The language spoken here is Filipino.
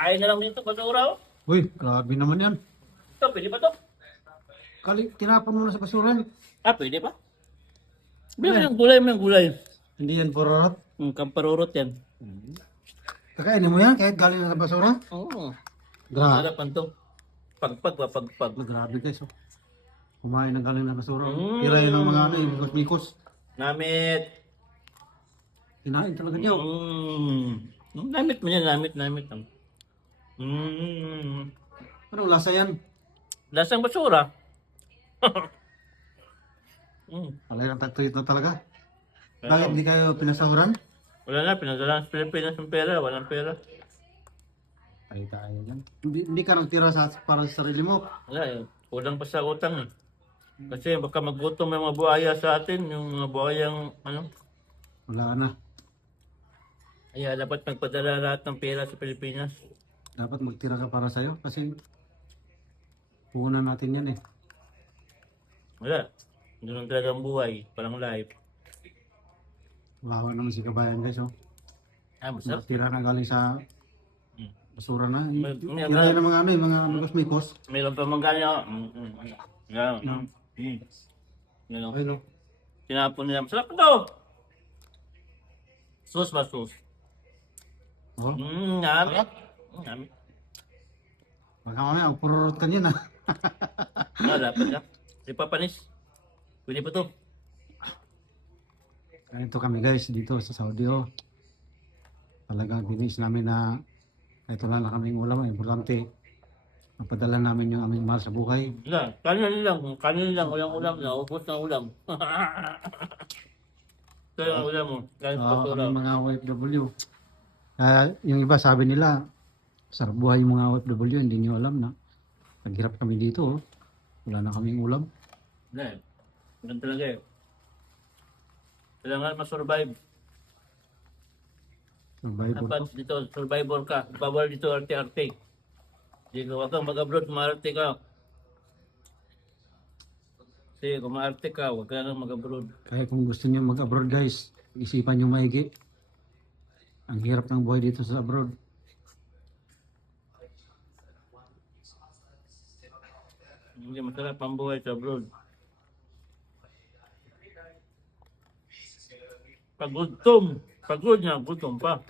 Kain na lang dito, basura. Oh. Uy, grabe naman yan. Ito, pwede ba to? Tinapon mo na sa basuran. Ah, pwede ba? May gulay, may gulay. Hindi yan pororot. Kamparurot yan. Kakainin mo yan kahit galing na sa basura. Oo. Grabe. Harapan to. Pagpag. Grabe guys. Oh. Kumain ng galing na basura. Mm. Tira yun ng mga ano, mikos-mikos. Namit. Kinain talaga niyo. Namit mo yan, namit. Anong lasa yan? Lasang basura. Alay ng tagtuyot na talaga. Bakit hindi kayo pinasahuran? Wala na, pinadalan sa Pilipinas ng pera. Walang pera. Ay tayo yan. Hindi ka nagtira para sa sarili mo. Wala eh. Kulang pa sa utang eh. Kasi baka magutom yung mga buhaya sa atin. Yung mga buhayang ano. Wala na. Kaya dapat magpadala lahat ng pera sa Pilipinas. Dapat magtira ka para sa'yo kasi puhunan natin yan eh. Wala. Ganun talaga ang buhay. Parang life. Wawa naman si kabayan guys oh. Masarap. Tira na galing sa basura na. May- Tira yun ng mga ano eh, mga mikos-mikos. Mayroon pa mang galing ako. Yan. Yan o. Ayun oh. Tinapon nila. Masarap ito! Sauce ba sauce? Oh. Yummy. Yummy. Baka mamaya, pururot ka niyan ah. Dapat ka. Si Papanis. Pwede pa to. Ito kami guys dito sa Saudi oh. Talagang binis namin na kahit wala na kaming ulam, importante mapadala namin yung aming mahal sa buhay. Wala. Kanin lang. Kanin lang. Walang ulam na. Ubus ng ulam. Ito yung ulam mo. Kanin pa ito Kami mga OFW. Yung iba sabi nila, sarap buhay yung mga OFW, hindi nyo alam na naghirap kami dito oh. Wala na kaming ulam. Wala eh. Ganun talaga eh. Kailangan ma-survive. Survivor Dapat to. dito, survivor ka. Bawal dito arte-arte. Dito, huwag kang mag-abroad, maarte ka. Kasi kung maarte ka, huwag ka nang mag-abroad. Kaya kung gusto nyo mag-abroad guys, isipan nyo maigi. Ang hirap ng buhay dito sa abroad. Hindi masarap ang buhay sa abroad. Pag gutom, pagod niya, gutom pa.